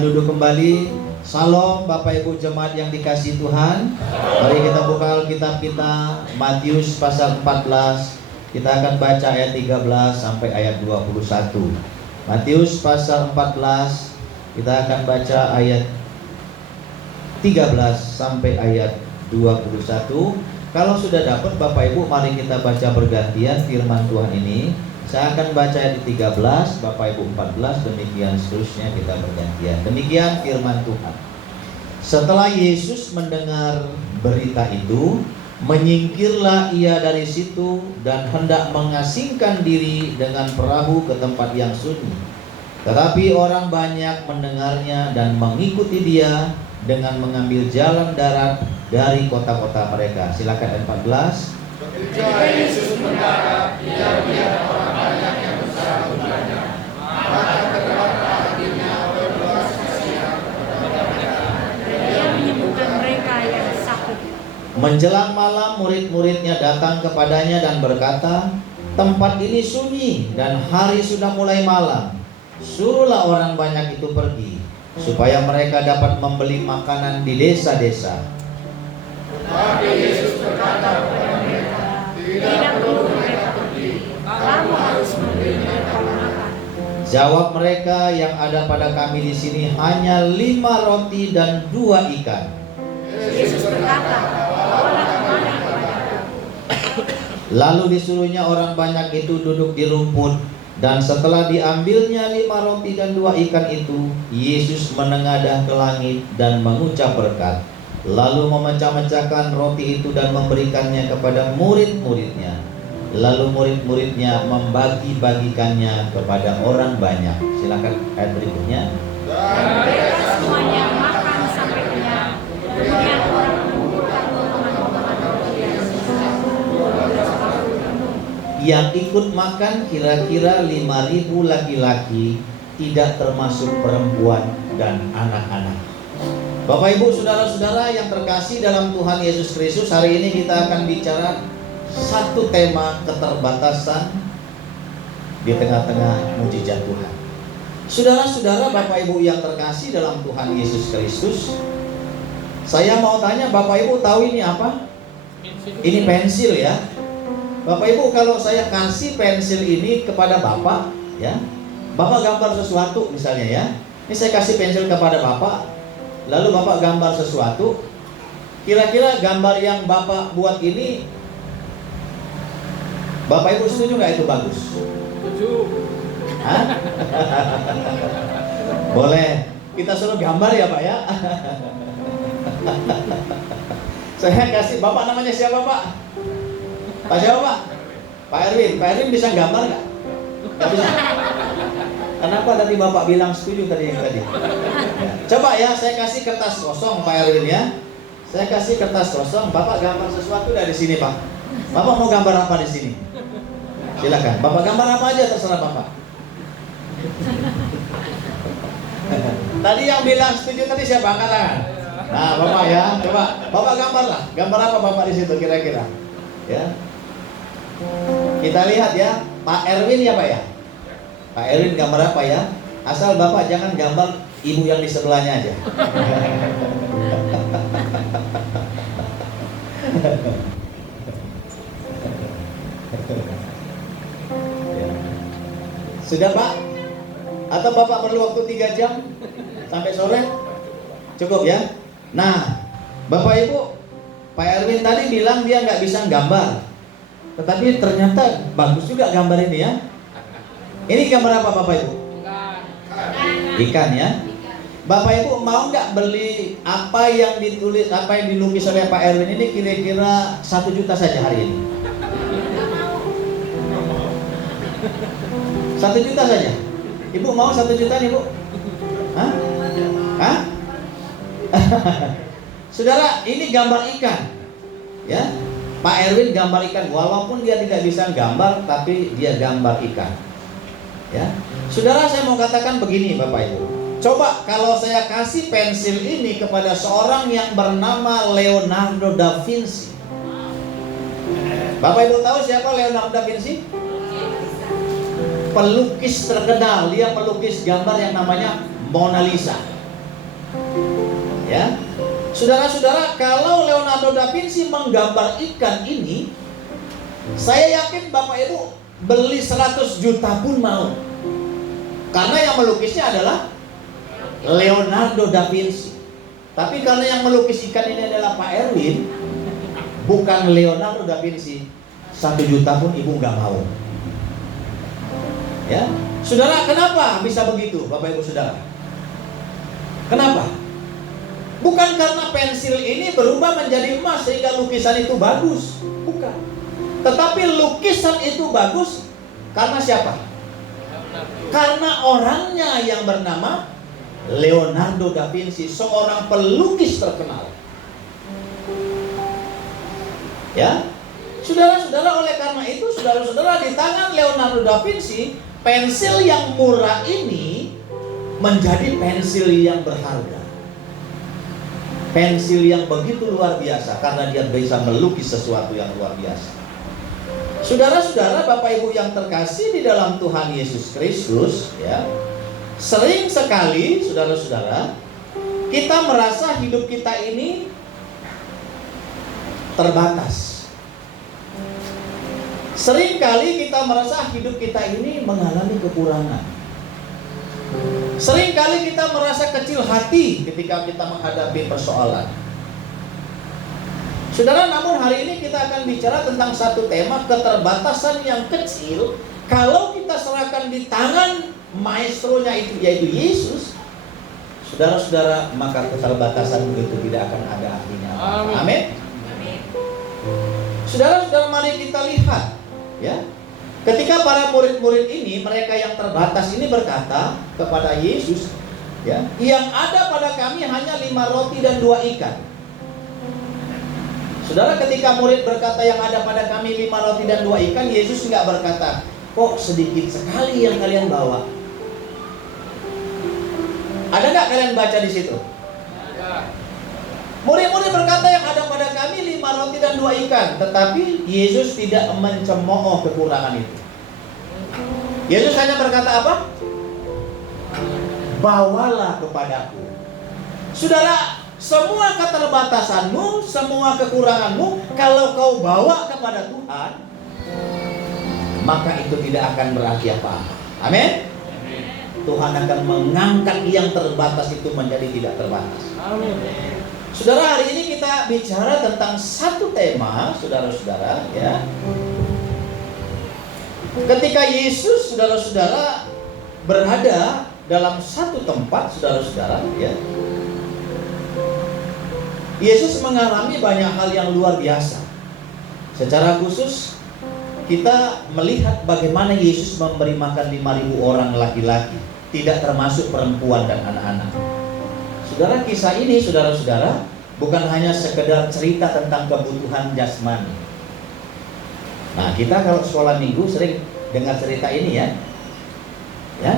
Duduk kembali. Salam Bapak Ibu jemaat yang dikasihi Tuhan. Mari kita buka Alkitab kita, Matius pasal 14. Kita akan baca ayat 13 sampai ayat 21. Matius pasal 14. Kita akan baca ayat 13 sampai ayat 21. Kalau sudah dapat Bapak Ibu, mari kita baca bergantian firman Tuhan ini. Saya akan baca ayat 13, Bapak Ibu 14, demikian seterusnya kita bergantian. Demikian firman Tuhan. Setelah Yesus mendengar berita itu, menyingkirlah ia dari situ dan hendak mengasingkan diri dengan perahu ke tempat yang sunyi. Tetapi orang banyak mendengarnya dan mengikuti dia dengan mengambil jalan darat dari kota-kota mereka. Silakan ayat 14. Ketika Yesus mendarat, ia melihat orang banyak yang besar jumlahnya, maka tergeraklah hatinya berbelas kasihan kepada mereka. Ia menyembuhkan mereka yang sakit. Menjelang malam, murid-muridnya datang kepadanya dan berkata, tempat ini sunyi dan hari sudah mulai malam. Suruhlah orang banyak itu pergi, supaya mereka dapat membeli makanan di desa-desa. Tapi Yesus berkata kepada mereka, tidak perlu mereka pergi, kamu harus memberi mereka makan. Jawab mereka, yang ada pada kami di sini hanya 5 roti dan 2 ikan. Yesus berkata, bawalah kemari kepadaku. Lalu disuruhnya orang banyak itu duduk di rumput. Dan setelah diambilnya 5 roti dan 2 ikan itu, Yesus menengadah ke langit dan mengucap berkat. Lalu memecah-mecahkan roti itu dan memberikannya kepada murid-muridnya. Lalu murid-muridnya membagi-bagikannya kepada orang banyak. Silakan ayat berikutnya. Dan Mereka semuanya makan sampai kenyang. Kemudian orang mengumpulkan potongan-potongan roti yang sisa 12 paru penuh. Yang ikut makan kira-kira 5.000 laki-laki, tidak termasuk perempuan dan anak-anak. Bapak Ibu saudara-saudara yang terkasih dalam Tuhan Yesus Kristus, hari ini kita akan bicara satu tema keterbatasan di tengah-tengah mujizat Tuhan. Saudara-saudara, Bapak Ibu yang terkasih dalam Tuhan Yesus Kristus, saya mau tanya, Bapak Ibu tahu ini apa? Ini pensil ya. Bapak Ibu, kalau saya kasih pensil ini kepada Bapak, ya, Bapak gambar sesuatu misalnya ya. Ini saya kasih pensil kepada Bapak, lalu Bapak gambar sesuatu. Kira-kira gambar yang Bapak buat ini, Bapak Ibu setuju nggak itu bagus? Setuju. Hah? Boleh. Kita suruh gambar ya Pak ya. Saya kasih, Bapak namanya siapa Pak? Pak siapa Pak? Pak Erwin. Pak Erwin bisa gambar nggak? Nggak bisa. Kenapa tadi Bapak bilang setuju tadi yang tadi? Ya. Coba ya, saya kasih kertas kosong Pak Erwin ya. Saya kasih kertas kosong, Bapak gambar sesuatu dari sini Pak. Bapak mau gambar apa di sini? Silakan. Bapak gambar apa aja terserah Bapak. Tadi yang bilang setuju tadi siapa? Angkat tangan. Nah, Bapak ya, coba Bapak gambarlah. Gambar apa Bapak di situ kira-kira? Ya. Kita lihat ya, Pak Erwin ya Pak ya. Pak Erwin gambar apa ya? Asal Bapak jangan gambar ibu yang di sebelahnya aja. Sudah Pak? Atau Bapak perlu waktu 3 jam sampai sore? Cukup ya? Nah, Bapak Ibu, Pak Erwin tadi bilang dia nggak bisa gambar, tetapi ternyata bagus juga gambar ini ya. Ini gambar apa Bapak Ibu? Ikan ya. Bapak Ibu mau nggak beli apa yang ditulis, apa yang dilukis oleh Pak Erwin ini kira-kira 1 juta saja hari ini? 1 juta saja. Ibu mau 1 juta nih Bu? Hah? Hah? Saudara, ini gambar ikan. Ya. Pak Erwin gambar ikan, walaupun dia tidak bisa gambar, tapi dia gambar ikan. Ya. Saudara, saya mau katakan begini Bapak Ibu. Coba kalau saya kasih pensil ini kepada seorang yang bernama Leonardo da Vinci. Bapak Ibu tahu siapa Leonardo da Vinci? pelukis terkenal, dia pelukis gambar yang namanya Mona Lisa. Ya, saudara-saudara, kalau Leonardo da Vinci menggambar ikan ini, saya yakin Bapak Ibu beli 100 juta pun mau. Karena yang melukisnya adalah Leonardo da Vinci. Tapi karena yang melukis ikan ini adalah Pak Erwin, bukan Leonardo da Vinci, 1 juta pun ibu nggak mau. Ya, saudara, kenapa bisa begitu, Bapak Ibu Saudara? Kenapa? Bukan karena pensil ini berubah menjadi emas sehingga lukisan itu bagus, bukan. Tetapi lukisan itu bagus karena siapa? Karena orangnya yang bernama Leonardo da Vinci, seorang pelukis terkenal. Ya, saudara-saudara, oleh karena itu, saudara-saudara, di tangan Leonardo da Vinci, pensil yang murah ini menjadi pensil yang berharga. Pensil yang begitu luar biasa karena dia bisa melukis sesuatu yang luar biasa. Saudara-saudara, Bapak Ibu yang terkasih di dalam Tuhan Yesus Kristus, ya, sering sekali, saudara-saudara, kita merasa hidup kita ini terbatas. Seringkali kita merasa hidup kita ini mengalami kekurangan. Seringkali kita merasa kecil hati ketika kita menghadapi persoalan. Saudara, namun hari ini kita akan bicara tentang satu tema, keterbatasan yang kecil. Kalau kita serahkan di tangan maestronya itu, yaitu Yesus, saudara-saudara, maka keterbatasan itu tidak akan ada artinya. Amin. Saudara-saudara, mari kita lihat, ya. Ketika para murid-murid ini, mereka yang terbatas ini berkata kepada Yesus, ya, yang ada pada kami hanya 5 roti dan 2 ikan. Saudara, ketika murid berkata yang ada pada kami 5 roti dan 2 ikan, Yesus nggak berkata, kok sedikit sekali yang kalian bawa. Ada nggak kalian baca di situ? Murid-murid berkata yang ada pada kami 5 roti dan 2 ikan. Tetapi Yesus tidak mencemooh kekurangan itu. Yesus hanya berkata apa? Bawalah kepadaku. Saudara, semua keterbatasanmu, semua kekuranganmu, kalau kau bawa kepada Tuhan, maka itu tidak akan berarti apa-apa. Amin. Tuhan akan mengangkat yang terbatas itu menjadi tidak terbatas. Amin. Saudara, hari ini kita bicara tentang satu tema, saudara-saudara, ya. Ketika Yesus, saudara-saudara, berada dalam satu tempat, saudara-saudara, ya, Yesus mengalami banyak hal yang luar biasa. Secara khusus, kita melihat bagaimana Yesus memberi makan 5.000 orang laki-laki, tidak termasuk perempuan dan anak-anak. Saudara, kisah ini, saudara-saudara, bukan hanya sekedar cerita tentang kebutuhan jasmani. Nah, kita kalau sekolah minggu sering dengar cerita ini, ya. Ya.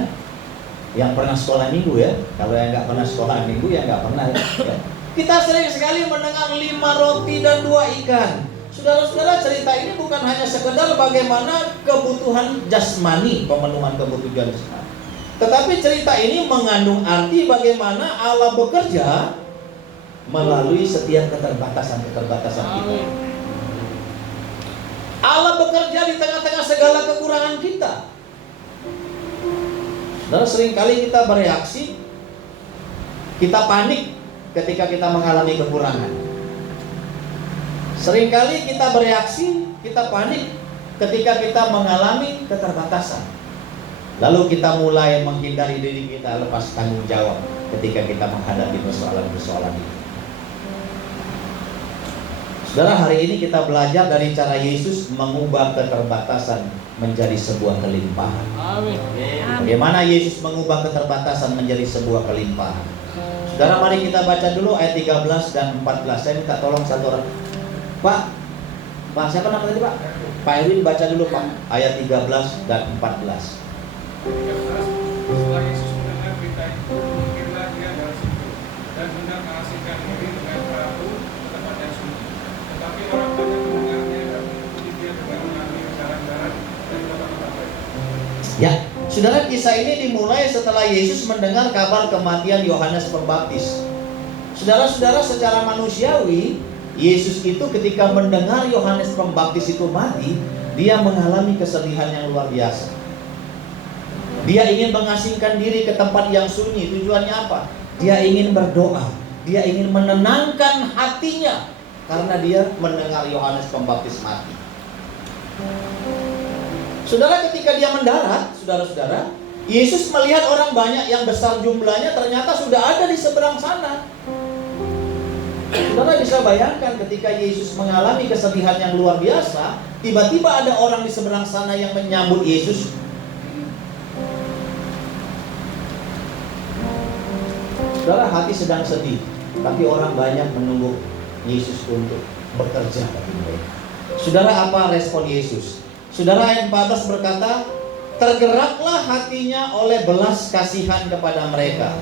Yang pernah sekolah minggu, ya. Kalau yang nggak pernah sekolah minggu, ya nggak pernah, ya. Kita sering sekali mendengar 5 roti dan 2 ikan. Saudara-saudara, cerita ini bukan hanya sekedar bagaimana kebutuhan jasmani, pemenuhan kebutuhan jasmani. Tetapi cerita ini mengandung arti bagaimana Allah bekerja melalui setiap keterbatasan-keterbatasan kita. Allah bekerja di tengah-tengah segala kekurangan kita. Dan seringkali kita bereaksi, kita panik ketika kita mengalami kekurangan. Seringkali kita bereaksi, kita panik ketika kita mengalami keterbatasan. Lalu kita mulai menghindari diri kita, lepas tanggung jawab ketika kita menghadapi persoalan-persoalan itu. Saudara, hari ini kita belajar dari cara Yesus mengubah keterbatasan menjadi sebuah kelimpahan. Amin. Bagaimana Yesus mengubah keterbatasan menjadi sebuah kelimpahan? Saudara, mari kita baca dulu ayat 13 dan 14. Saya minta tolong satu orang. Pak, siapa nama tadi, Pak? Pak Erwin, baca dulu, Pak, ayat 13 dan 14. Setelah Yesus mendengar berita itu, mengukirlah dia dari situ dan hendak mengasingkan diri dengan perahu ke tempat yang sunyi. Tetapi orang banyak mendengarnya dan mengikuti dia dengan mengambil jalan-jalan dari kota-kota mereka. Ya, Saudara, kisah ini dimulai setelah Yesus mendengar kabar kematian Yohanes Pembaptis. Saudara-saudara, secara manusiawi, Yesus itu ketika mendengar Yohanes Pembaptis itu mati, dia mengalami kesedihan yang luar biasa. Dia ingin mengasingkan diri ke tempat yang sunyi. Tujuannya apa? Dia ingin berdoa. Dia ingin menenangkan hatinya karena dia mendengar Yohanes Pembaptis mati. Saudara, ketika dia mendarat, saudara-saudara, Yesus melihat orang banyak yang besar jumlahnya ternyata sudah ada di seberang sana. Saudara bisa bayangkan ketika Yesus mengalami kesedihan yang luar biasa, tiba-tiba ada orang di seberang sana yang menyambut Yesus. Saudara, hati sedang sedih, tapi orang banyak menunggu Yesus untuk bekerja bagi mereka. Saudara, apa respon Yesus? Saudara, ayat 14 berkata, tergeraklah hatinya oleh belas kasihan kepada mereka.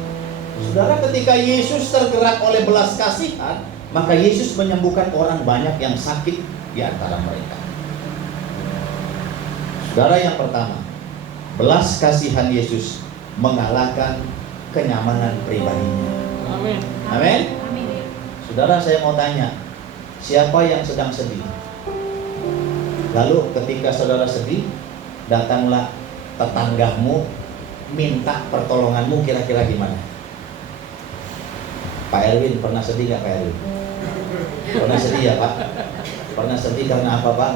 Saudara, ketika Yesus tergerak oleh belas kasihan, maka Yesus menyembuhkan orang banyak yang sakit di antara mereka. Saudara, yang pertama, belas kasihan Yesus mengalahkan kenyamanan pribadinya. Amin. Amin. Amin. Saudara, saya mau tanya, siapa yang sedang sedih? Lalu ketika saudara sedih, datanglah tetanggamu minta pertolonganmu, kira-kira gimana? Pak Erwin pernah sedih nggak, Pak Erwin? Pernah sedih ya, Pak? Pernah sedih karena apa, Pak?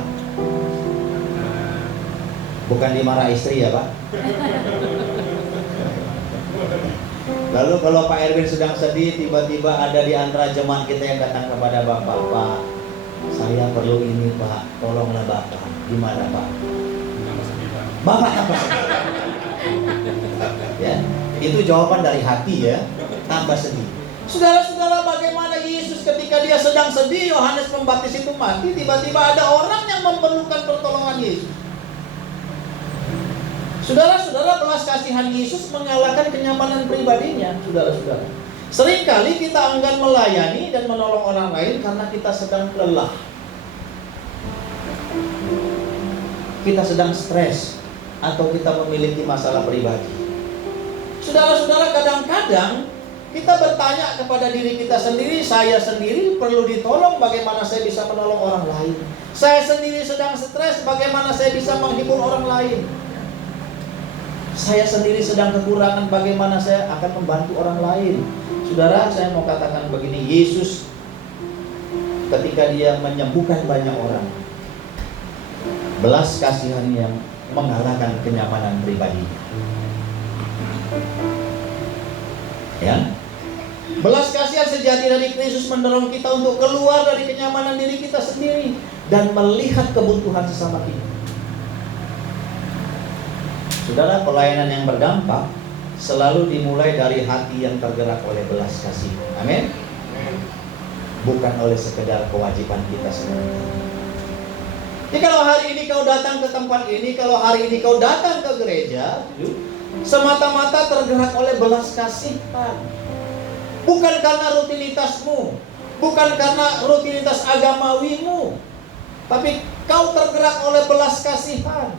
Bukan dimarah istri ya, Pak? Lalu kalau Pak Erwin sedang sedih, tiba-tiba ada di antara jemaat kita yang datang kepada Bapak, Pak, saya perlu ini, Pak, tolonglah Bapak. Gimana, Pak? Bapak apa sedih? Ya, itu jawaban dari hati ya, tambah sedih. Saudara-saudara, bagaimana Yesus ketika dia sedang sedih, Yohanes Pembaptis itu mati, tiba-tiba ada orang yang memerlukan pertolongan Yesus. Saudara-saudara, belas kasihan Yesus mengalahkan kenyamanan pribadinya, saudara-saudara. Seringkali kita enggan melayani dan menolong orang lain karena kita sedang lelah. Kita sedang stres atau kita memiliki masalah pribadi. Saudara-saudara, kadang-kadang kita bertanya kepada diri kita sendiri, saya sendiri perlu ditolong, bagaimana saya bisa menolong orang lain? Saya sendiri sedang stres, bagaimana saya bisa menghibur orang lain? Saya sendiri sedang kekurangan, bagaimana saya akan membantu orang lain? Saudara, saya mau katakan begini, Yesus ketika dia menyembuhkan banyak orang, belas kasihan yang mengalahkan kenyamanan pribadi. Ya, belas kasihan sejati dari Kristus mendorong kita untuk keluar dari kenyamanan diri kita sendiri dan melihat kebutuhan sesama kita. Saudara, pelayanan yang berdampak selalu dimulai dari hati yang tergerak oleh belas kasih. Amin. Bukan oleh sekedar kewajiban kita sendiri. Jadi kalau hari ini kau datang ke tempat ini, kalau hari ini kau datang ke gereja, semata-mata tergerak oleh belas kasihan. Bukan karena rutinitasmu, bukan karena rutinitas agamawimu, tapi kau tergerak oleh belas kasihan.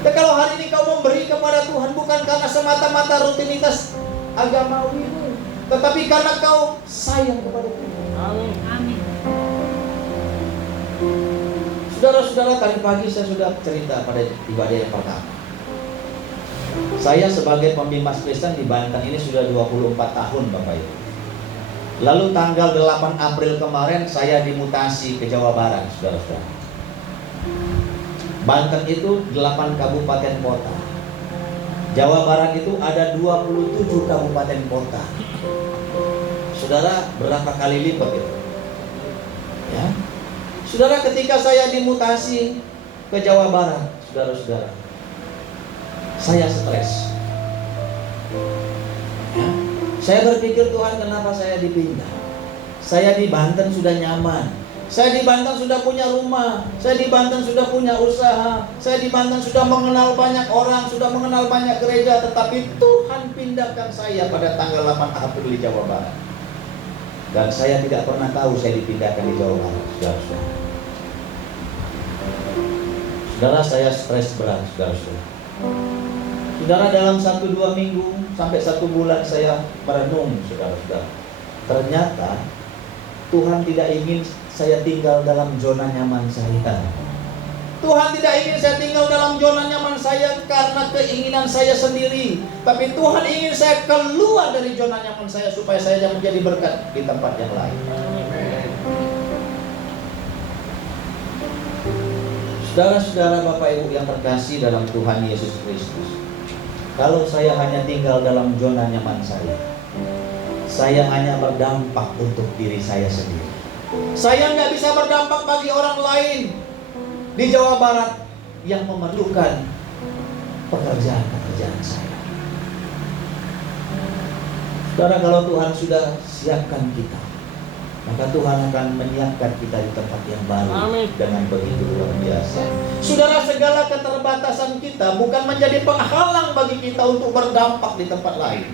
Dan kalau hari ini kau memberi kepada Tuhan bukan karena semata-mata rutinitas agamawimu, tetapi karena kau sayang kepada Tuhan. Amin. Amin. Saudara-saudara, tadi pagi saya sudah cerita pada ibadah yang pertama. Saya sebagai pembimbing Kristen di Banten ini sudah 24 tahun, Bapak Ibu. Lalu tanggal 8 April kemarin saya dimutasi ke Jawa Barat, saudara-saudara. Banten itu 8 kabupaten kota. Jawa Barat itu ada 27 kabupaten kota. Saudara, berapa kali lipat itu? Ya. Saudara, ketika saya dimutasi ke Jawa Barat, saudara-saudara, saya stres. Ya. Saya berpikir, Tuhan, kenapa saya dipindah? Saya di Banten sudah nyaman. Saya di Banten sudah punya rumah. Saya di Banten sudah punya usaha. Saya di Banten sudah mengenal banyak orang, sudah mengenal banyak gereja. Tetapi Tuhan pindahkan saya pada tanggal 8 April di Jawa Barat. Dan saya tidak pernah tahu saya dipindahkan di Jawa Barat, saudara-saudara. Saudara, saya stres berat, saudara-saudara. Saudara, dalam 1-2 minggu sampai 1 bulan saya merenung, saudara-saudara. Ternyata Tuhan tidak ingin saya tinggal dalam zona nyaman saya. Tuhan tidak ingin saya tinggal dalam zona nyaman saya karena keinginan saya sendiri. Tapi Tuhan ingin saya keluar dari zona nyaman saya supaya saya menjadi berkat di tempat yang lain. Saudara-saudara, Bapak Ibu yang terkasih dalam Tuhan Yesus Kristus, kalau saya hanya tinggal dalam zona nyaman saya hanya berdampak untuk diri saya sendiri. Saya nggak bisa berdampak bagi orang lain di Jawa Barat yang memerlukan pekerjaan saya. Saudara, kalau Tuhan sudah siapkan kita, maka Tuhan akan menyiapkan kita di tempat yang baru. Amin. Dengan begitu luar biasa. Saudara, segala keterbatasan kita bukan menjadi penghalang bagi kita untuk berdampak di tempat lain.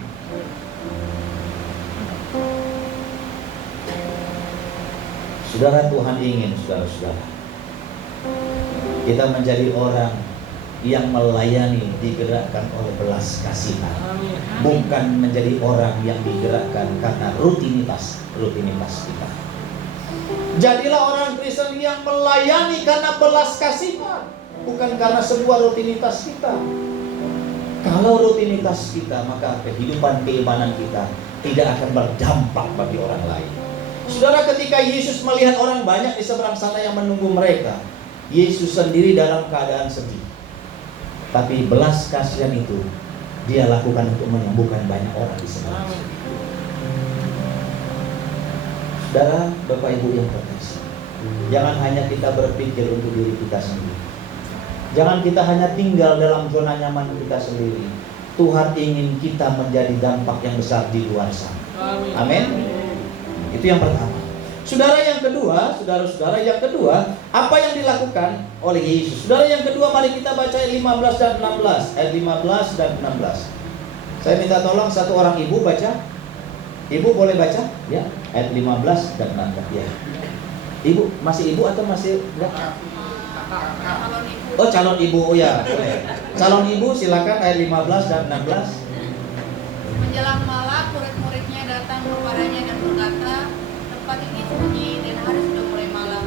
Saudara, Tuhan ingin saudara-saudara kita menjadi orang yang melayani, digerakkan oleh belas kasihan. Bukan menjadi orang yang digerakkan karena rutinitas kita. Jadilah orang Kristen yang melayani karena belas kasihan, bukan karena sebuah rutinitas kita. Kalau rutinitas kita, maka kehidupan keimanan kita tidak akan berdampak bagi orang lain. Saudara, ketika Yesus melihat orang banyak di seberang sana yang menunggu mereka, Yesus sendiri dalam keadaan sedih. Tapi belas kasihan itu Dia lakukan untuk menyembuhkan banyak orang di seberang sana. Saudara, Bapak Ibu yang terkasih, jangan hanya kita berpikir untuk diri kita sendiri. Jangan kita hanya tinggal dalam zona nyaman kita sendiri. Tuhan ingin kita menjadi dampak yang besar di luar sana. Amin. Itu yang pertama. Saudara, yang kedua, saudara-saudara, yang kedua, apa yang dilakukan oleh Yesus? Saudara, yang kedua, mari kita baca ayat 15 dan 16. Ayat 15 dan 16. Saya minta tolong satu orang ibu baca. Ibu boleh baca? Ya, ayat 15 dan 16. Ya. Ibu, masih ibu atau masih enggak? Oh, calon ibu. Oh ya, boleh. Calon ibu silakan ayat 15 dan 16. Menjelang malam, murid-muridnya datang kepadanya dan berkata, tempat ini sunyi dan hari sudah mulai malam.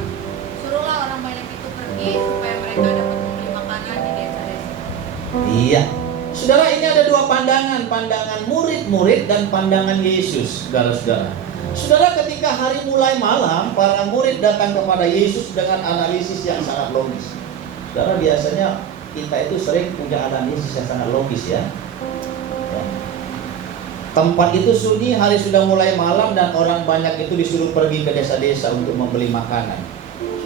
Suruhlah orang banyak itu pergi supaya mereka dapat membeli makanan di desa-desa. Iya. Saudara, ini ada dua pandangan. Pandangan murid-murid dan pandangan Yesus, saudara-saudara. Saudara, ketika hari mulai malam, para murid datang kepada Yesus dengan analisis yang sangat logis. Saudara, biasanya kita itu sering punya analisis yang sangat logis ya. Tempat itu sunyi, hari sudah mulai malam, dan orang banyak itu disuruh pergi ke desa-desa untuk membeli makanan.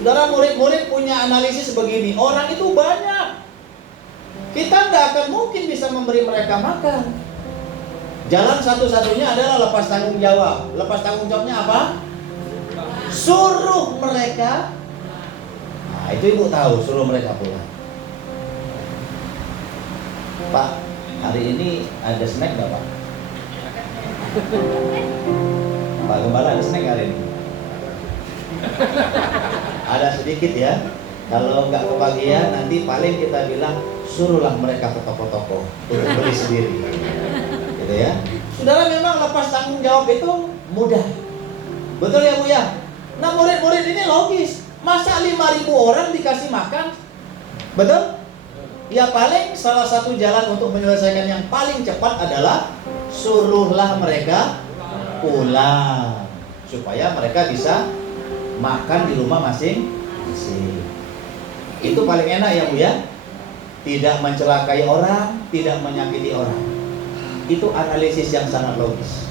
Saudara, murid-murid punya analisis begini, orang itu banyak, kita tidak akan mungkin bisa memberi mereka makan. Jalan satu-satunya adalah lepas tanggung jawab. Lepas tanggung jawabnya apa? Suruh mereka. Nah, itu ibu tahu, suruh mereka pulang. Pak, hari ini ada snack nggak, Pak? Pak Gembala, ada snack hari ini? Ada sedikit ya. Kalau nggak kebagian, nanti paling kita bilang suruhlah mereka ke toko-toko untuk beli sendiri, gitu ya. Saudara, memang lepas tanggung jawab itu mudah, betul ya Bu ya. Nah, murid-murid ini logis. Masa 5.000 orang dikasih makan? Betul? Ya, paling salah satu jalan untuk menyelesaikan yang paling cepat adalah suruhlah mereka pulang, supaya mereka bisa makan di rumah masing-masing. Itu paling enak ya Bu ya. Tidak mencelakai orang, tidak menyakiti orang. Itu analisis yang sangat logis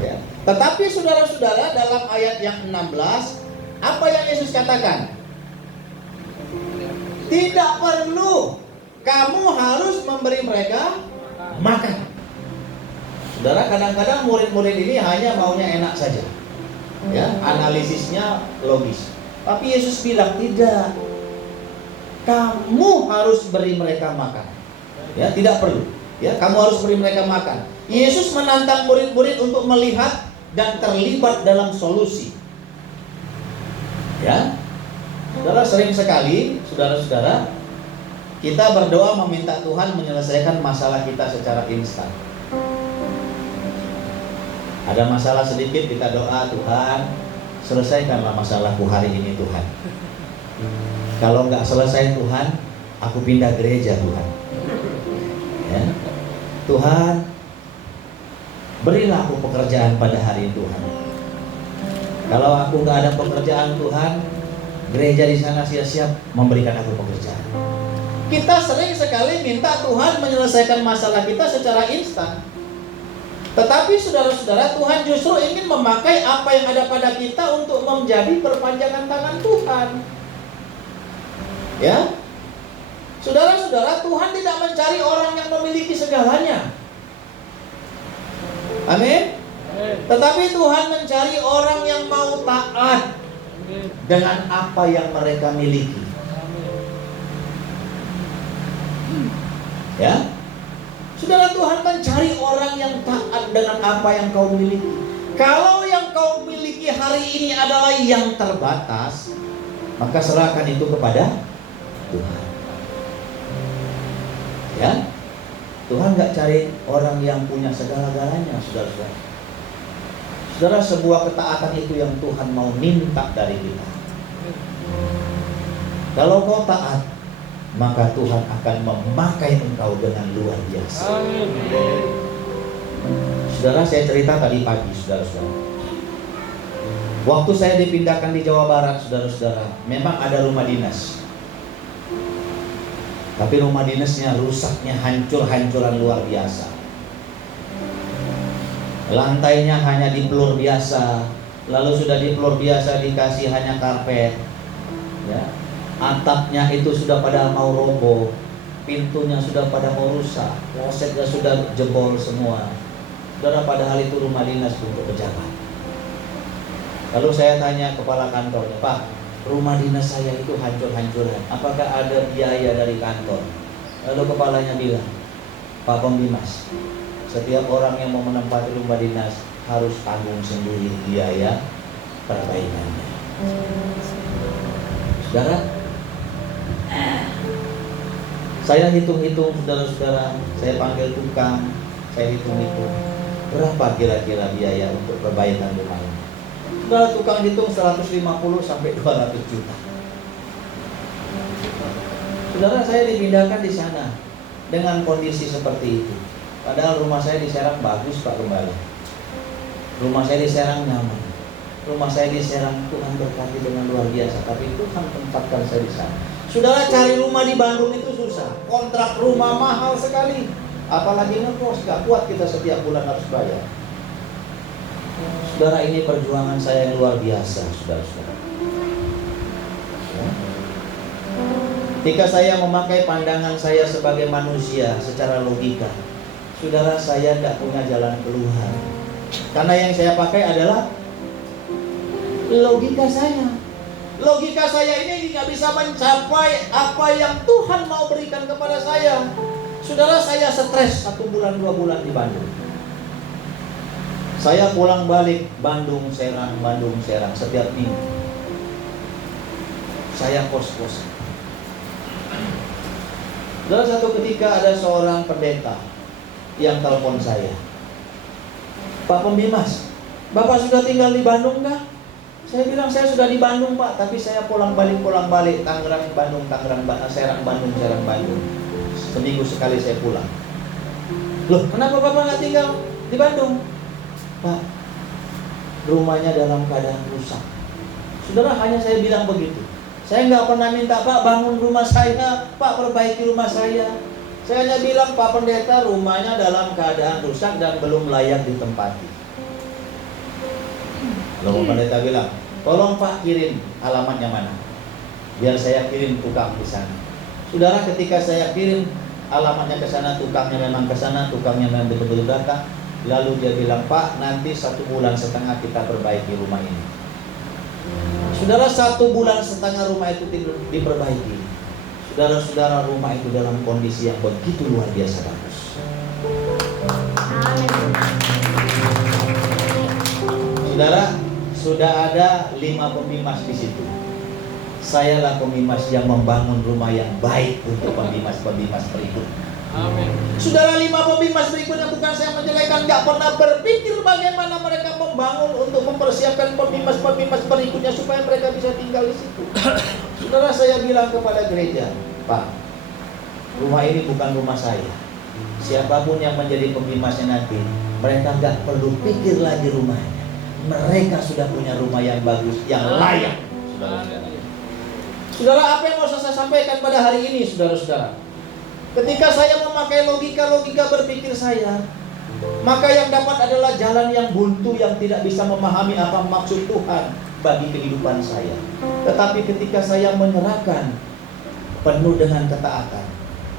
ya. Tetapi saudara-saudara, dalam ayat yang 16, apa yang Yesus katakan? Tidak perlu kamu harus memberi mereka makan. Saudara, kadang-kadang murid-murid ini hanya maunya enak saja ya, analisisnya logis. Tapi Yesus bilang tidak, kamu harus beri mereka makan. Ya, tidak perlu. Ya, kamu harus beri mereka makan. Yesus menantang murid-murid untuk melihat dan terlibat dalam solusi. Ya, saudara, sering sekali, saudara-saudara, Kita berdoa meminta Tuhan menyelesaikan masalah kita secara instan. Ada masalah sedikit, kita doa, Tuhan selesaikanlah masalahku hari ini Tuhan. Kalau nggak selesai Tuhan, aku pindah gereja Tuhan. Ya. Tuhan, berilah aku pekerjaan pada hari ini Tuhan. Kalau aku nggak ada pekerjaan Tuhan, gereja di sana siap-siap memberikan aku pekerjaan. Kita sering sekali minta Tuhan menyelesaikan masalah kita secara instan. Tetapi saudara-saudara, Tuhan justru ingin memakai apa yang ada pada kita untuk menjadi perpanjangan tangan Tuhan. Ya, saudara-saudara, Tuhan tidak mencari orang yang memiliki segalanya. Amin. Tetapi Tuhan mencari orang yang mau taat dengan apa yang mereka miliki. Ya, saudara, Tuhan mencari orang yang taat dengan apa yang kau miliki. Kalau yang kau miliki hari ini adalah yang terbatas, maka serahkan itu kepada Tuhan. Ya, Tuhan nggak cari orang yang punya segala-galanya, saudara-saudara. Saudara, sebuah ketaatan itu yang Tuhan mau minta dari kita. Kalau kau taat, maka Tuhan akan memakai engkau dengan luar biasa. Saudara, saya cerita tadi pagi, saudara-saudara. Waktu saya dipindahkan di Jawa Barat, saudara-saudara, memang ada rumah dinas. Tapi rumah dinasnya rusaknya hancur-hancuran luar biasa. Lantainya hanya dipelur biasa, lalu sudah dipelur biasa dikasih hanya karpet. Ya. Atapnya itu sudah pada mau roboh, pintunya sudah pada mau rusak, klosetnya sudah jebol semua. Saudara, padahal itu rumah dinas untuk pejabat. Lalu saya tanya kepala kantornya, Pak, rumah dinas saya itu hancur-hancuran, apakah ada biaya dari kantor? Lalu kepalanya bilang, Pak Pembimas, setiap orang yang mau menempati rumah dinas harus tanggung sendiri biaya perbaikannya. Saudara, saya hitung-hitung, saudara-saudara, saya panggil tukang, saya hitung-hitung berapa kira-kira biaya untuk perbaikan rumah ini. Saudara, tukang hitung 150 sampai 200 juta. Saudara, saya dipindahkan di sana dengan kondisi seperti itu. Padahal rumah saya di Serang bagus, Pak Gembala. Rumah saya di Serang nyaman. Rumah saya di Serang Tuhan berkati dengan luar biasa. Tapi Tuhan tempatkan saya di sana. Saudara, cari rumah di Bandung itu susah. Kontrak rumah mahal sekali. Apalagi ngekos, gak kuat kita setiap bulan harus bayar. Saudara, ini perjuangan saya yang luar biasa, saudara-saudara. Ya. Ketika saya memakai pandangan saya sebagai manusia secara logika, saudara, saya tidak punya jalan keluar. Karena yang saya pakai adalah logika saya. Logika saya ini tidak bisa mencapai apa yang Tuhan mau berikan kepada saya. Saudara, saya stres 1 bulan 2 bulan di Bandung. Saya pulang balik Bandung Serang setiap minggu. Saya kos-kosan. Saudara, satu ketika ada seorang pendeta yang telepon saya, Pak Pembimas, Bapak sudah tinggal di Bandung kah? Saya bilang saya sudah di Bandung, Pak, tapi saya pulang balik Tangerang Bandung, Serang Bandung. Seminggu sekali saya pulang. Loh, kenapa Bapak nggak tinggal di Bandung? Pak, rumahnya dalam keadaan rusak. Saudara, hanya saya bilang begitu. Saya nggak pernah minta, Pak bangun rumah saya, Pak perbaiki rumah saya. Saya hanya bilang, Pak Pendeta, rumahnya dalam keadaan rusak dan belum layak ditempati. Lalu Pendeta bilang, tolong Pak kirim alamatnya mana, biar saya kirim tukang di sana. Saudara, ketika saya kirim alamatnya ke sana, tukangnya memang ke sana, tukangnya memang betul-betul datang. Lalu dia bilang, Pak, nanti 1,5 bulan kita perbaiki rumah ini. Saudara, 1,5 bulan rumah itu diperbaiki. Saudara-saudara, rumah itu dalam kondisi yang begitu luar biasa bagus. Saudara, sudah ada 5 pembimas di situ. Sayalah pemimas yang membangun rumah yang baik untuk pemimas-pemimas berikut. Amin. Saudara, 5 pemimas berikutnya bukan saya menjelekan, gak pernah berpikir bagaimana mereka membangun untuk mempersiapkan pemimas-pemimas berikutnya supaya mereka bisa tinggal di situ. Saudara, saya bilang kepada gereja, Pak, rumah ini bukan rumah saya. Siapapun yang menjadi pemimasnya nanti, mereka gak perlu pikir lagi rumahnya. Mereka sudah punya rumah yang bagus, yang layak. Saudara, apa yang mau saya sampaikan pada hari ini, saudara-saudara? Ketika saya memakai logika-logika berpikir saya, maka yang dapat adalah jalan yang buntu yang tidak bisa memahami apa maksud Tuhan bagi kehidupan saya. Tetapi ketika saya menyerahkan penuh dengan ketaatan,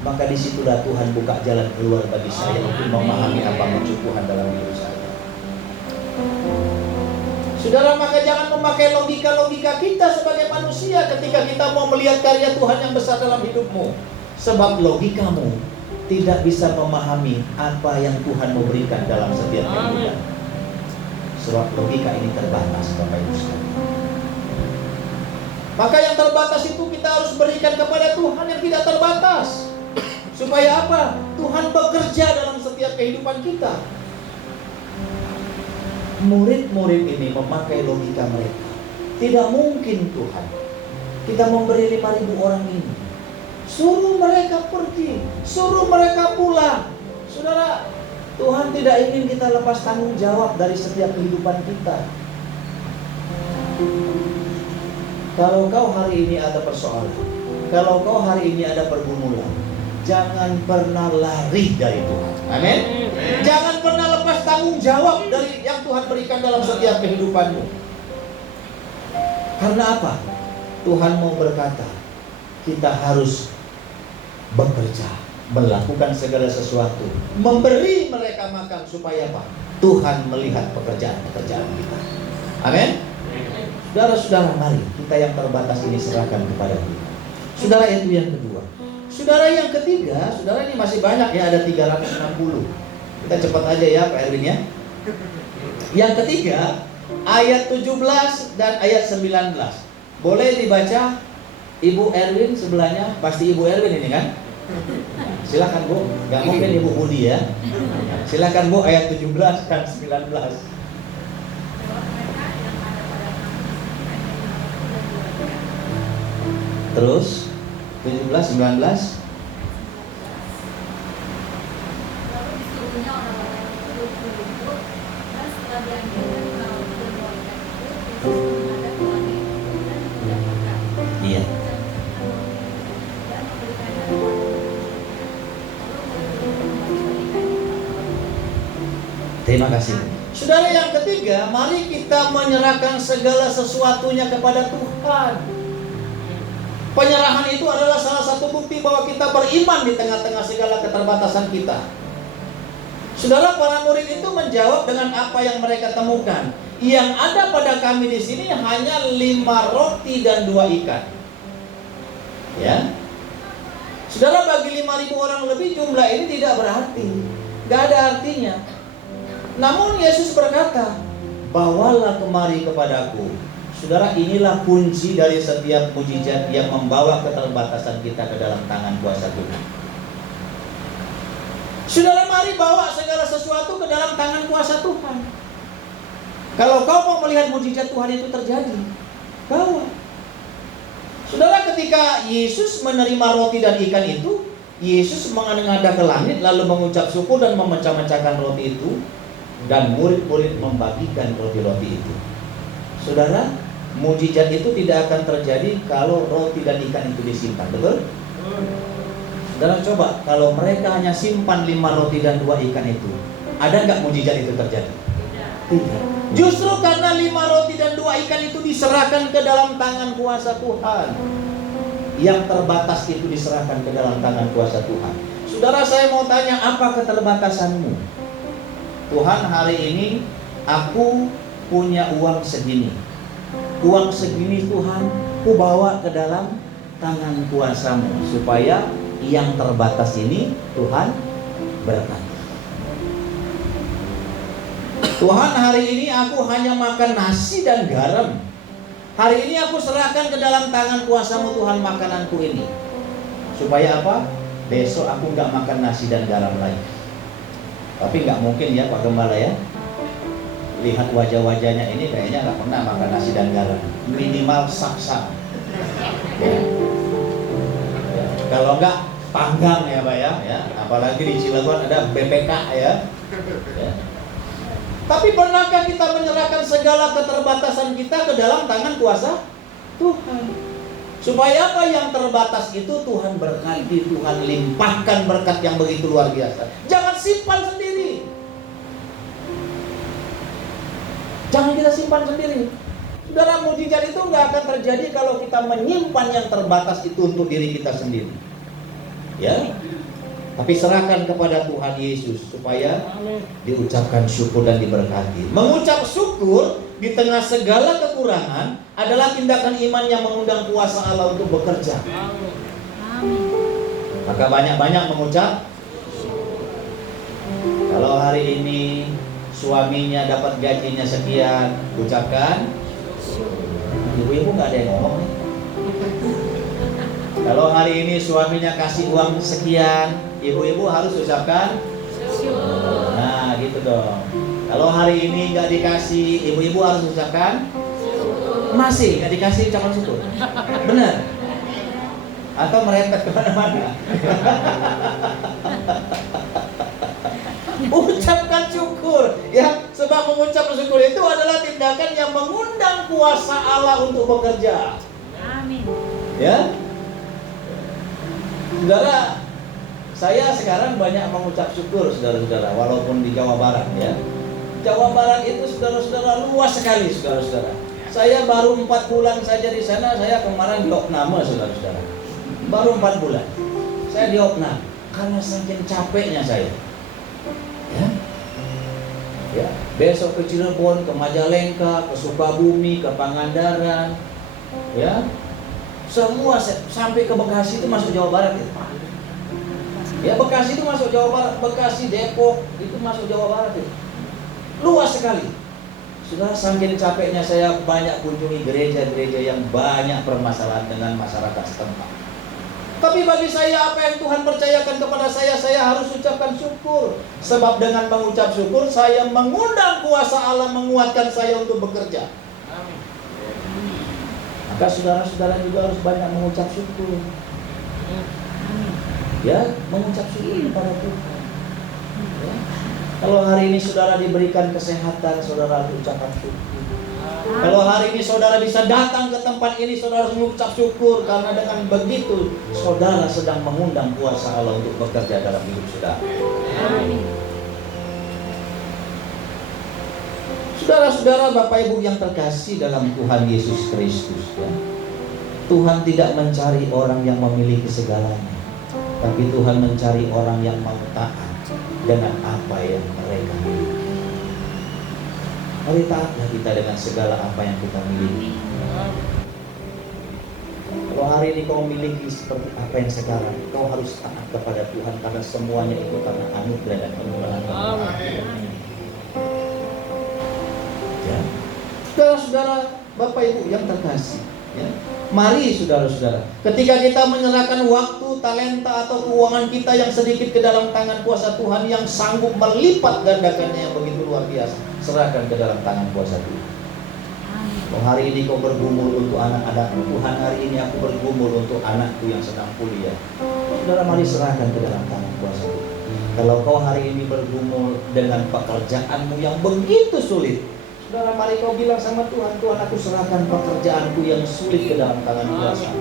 maka disitulah Tuhan buka jalan keluar bagi saya untuk memahami apa maksud Tuhan dalam hidup saya. Saudara, maka jangan memakai logika-logika kita sebagai manusia ketika kita mau melihat karya Tuhan yang besar dalam hidupmu. Sebab logikamu tidak bisa memahami apa yang Tuhan mau berikan dalam setiap kehidupan. Sebab logika ini terbatas, Bapak Ibu sekalian. Maka yang terbatas itu kita harus berikan kepada Tuhan yang tidak terbatas. Supaya apa? Tuhan bekerja dalam setiap kehidupan kita. Murid-murid ini memakai logika mereka. Tidak mungkin Tuhan kita memberi 5.000 orang ini, suruh mereka pergi, suruh mereka pulang. Saudara, Tuhan tidak ingin kita lepas tanggung jawab dari setiap kehidupan kita. Kalau kau hari ini ada persoalan, kalau kau hari ini ada pergumulan, jangan pernah lari dari Tuhan. Amin. Jangan pernah lepas tanggung jawab dari yang Tuhan berikan dalam setiap kehidupanmu. Karena apa? Tuhan mau berkata, kita harus bekerja, melakukan segala sesuatu, memberi mereka makan supaya apa? Tuhan melihat pekerjaan-pekerjaan kita. Amin. Saudara-saudara, mari kita yang terbatas ini serahkan kepada Tuhan. Saudara, itu yang kedua. Saudara, yang ketiga, saudara, ini masih banyak ya, ada 360. Kita cepat aja ya Pak Erwin ya. Yang ketiga, ayat 17 dan ayat 19. Boleh dibaca Ibu Erwin sebelahnya, pasti Ibu Erwin ini kan? Silakan Bu, nggak mungkin Ibu Budi ya. Silakan Bu, ayat 17 dan 19. Terus 17, 19. Iya. Terima kasih. Saudara, yang ketiga, mari kita menyerahkan segala sesuatunya kepada Tuhan. Penyerahan itu adalah salah satu bukti bahwa kita beriman di tengah-tengah segala keterbatasan kita. Saudara, para murid itu menjawab dengan apa yang mereka temukan. Yang ada pada kami di sini hanya 5 roti dan 2 ikan. Ya. Saudara, bagi 5.000 orang lebih jumlah ini tidak berarti, gak ada artinya. Namun Yesus berkata, bawalah kemari kepadaku. Saudara, inilah kunci dari setiap mujizat yang membawa keterbatasan kita ke dalam tangan kuasa Tuhan. Saudara, mari bawa segala sesuatu ke dalam tangan kuasa Tuhan. Kalau kau mau melihat mujizat Tuhan itu terjadi, bawa. Saudara, ketika Yesus menerima roti dan ikan itu, Yesus menghadap ke langit lalu mengucap syukur dan memecah-mecahkan roti itu, dan murid-murid membagikan roti-roti itu. Saudara, mujizat itu tidak akan terjadi kalau roti dan ikan itu disimpan, betul? Saudara, coba kalau mereka hanya simpan 5 roti dan 2 ikan itu, ada nggak mujizat itu terjadi? Tidak. Justru karena 5 roti dan 2 ikan itu diserahkan ke dalam tangan kuasa Tuhan, yang terbatas itu diserahkan ke dalam tangan kuasa Tuhan. Saudara, saya mau tanya, apa keterbatasanmu? Tuhan, hari ini aku punya uang segini. Uang segini Tuhan, ku bawa ke dalam tangan kuasa-Mu, supaya yang terbatas ini Tuhan berkati. Tuhan, hari ini aku hanya makan nasi dan garam. Hari ini aku serahkan ke dalam tangan kuasa-Mu Tuhan makananku ini. Supaya apa? Besok aku nggak makan nasi dan garam lagi. Tapi nggak mungkin ya Pak Gembala ya. Lihat wajah-wajahnya ini kayaknya nggak pernah makan nasi dan garam. Minimal sak-sak. Ya. Ya. Kalau nggak panggang ya Pak ya. Apalagi di Cilegon ada BPK ya. Ya. Tapi pernahkah kita menyerahkan segala keterbatasan kita ke dalam tangan kuasa Tuhan? Supaya apa yang terbatas itu Tuhan berkati, Tuhan limpahkan berkat yang begitu luar biasa. Jangan simpan sendiri. Jangan kita simpan sendiri. Saudara, mujizat itu nggak akan terjadi kalau kita menyimpan yang terbatas itu untuk diri kita sendiri. Ya. Tapi serahkan kepada Tuhan Yesus supaya diucapkan syukur dan diberkati. Mengucap syukur di tengah segala kekurangan adalah tindakan iman yang mengundang kuasa Allah untuk bekerja. Maka banyak-banyak mengucap. Kalau hari ini suaminya dapat gajinya sekian, ucapkan. Ibu-ibu nggak ada yang ngomong nih. Kalau hari ini suaminya kasih uang sekian, ibu-ibu harus ucapkan syukur. Nah gitu dong. Kalau hari ini nggak dikasih, ibu-ibu harus ucapkan syukur. Masih nggak dikasih ucapan syukur? Benar? Atau merepet kemana-mana? Ucapkan syukur ya, sebab mengucap syukur itu adalah tindakan yang mengundang kuasa Allah untuk bekerja. Amin. Ya. Saudara, saya sekarang banyak mengucap syukur, saudara-saudara, walaupun di Jawa Barat ya. Jawa Barat itu saudara-saudara luas sekali, saudara-saudara. Saya baru 4 bulan saja di sana, saya kemarin diopname, saudara-saudara. Baru 4 bulan. Saya diopname karena saking capeknya saya. Ya. Ya, besok ke Cirebon, ke Majalengka, ke Sukabumi, ke Pangandaran. Ya. Semua sampai ke Bekasi itu masuk Jawa Barat ya. Ya Bekasi itu masuk Jawa Barat, Bekasi, Depok itu masuk Jawa Barat ya. Luas sekali. Sudah saking capeknya saya banyak kunjungi gereja-gereja yang banyak permasalahan dengan masyarakat setempat. Tapi bagi saya apa yang Tuhan percayakan kepada saya harus ucapkan syukur. Sebab dengan mengucap syukur saya mengundang kuasa Allah menguatkan saya untuk bekerja. Maka saudara-saudara juga harus banyak mengucap syukur. Ya, mengucap syukur kepada Tuhan. Ya. Kalau hari ini saudara diberikan kesehatan, saudara harus ucapkan syukur. Kalau hari ini saudara bisa datang ke tempat ini, saudara harus mengucap syukur. Karena dengan begitu, saudara sedang mengundang kuasa Allah untuk bekerja dalam hidup saudara. Saudara-saudara, Bapak Ibu yang terkasih dalam Tuhan Yesus Kristus ya. Tuhan tidak mencari orang yang memiliki segalanya, tapi Tuhan mencari orang yang mau taat dengan apa yang mereka miliki. Mari taatlah kita dengan segala apa yang kita miliki. Kalau hari ini kau miliki seperti apa yang sekarang, kau harus taat kepada Tuhan karena semuanya itu karena anugerah dan kemurahan Tuhan. Ya. Saudara-saudara, Bapak Ibu yang terkasih ya. Mari saudara-saudara, ketika kita menyerahkan waktu, talenta atau keuangan kita yang sedikit ke dalam tangan kuasa Tuhan yang sanggup melipat gandakannya yang begitu luar biasa, serahkan ke dalam tangan kuasa Tuhan. Kalau hari ini kau bergumul untuk anak-anak Tuhan, hari ini aku bergumul untuk anakku yang sedang kuliah. Saudara, mari serahkan ke dalam tangan kuasa Tuhan. Kalau kau hari ini bergumul dengan pekerjaanmu yang begitu sulit, saudara, mari kau bilang sama Tuhan, Tuhan aku serahkan pekerjaanku yang sulit ke dalam tangan kuasa.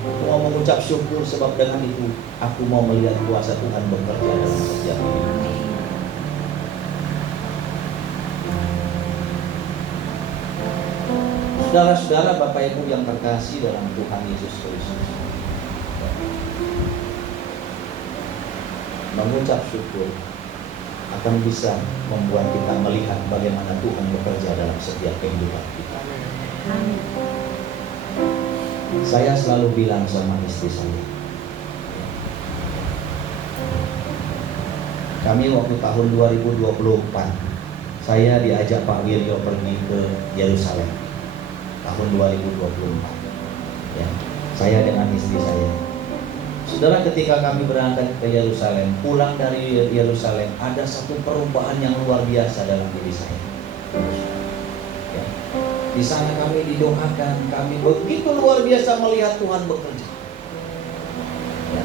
Aku mau mengucap syukur sebab dengan itu aku mau melihat kuasa Tuhan bekerja dalam setiap hidup. Saudara-saudara, Bapak Ibu yang terkasih dalam Tuhan Yesus Kristus, mengucap syukur akan bisa membuat kita melihat bagaimana Tuhan bekerja dalam setiap kehidupan kita. Saya selalu bilang sama istri saya, kami waktu tahun 2024 saya diajak Pak Wiryo pergi ke Yerusalem. tahun 2024. Ya, saya dengan istri saya. Saudara, ketika kami berangkat ke Yerusalem, pulang dari Yerusalem, ada satu perubahan yang luar biasa dalam diri saya. Ya. Di sana kami didoakan, kami begitu luar biasa melihat Tuhan bekerja. Ya.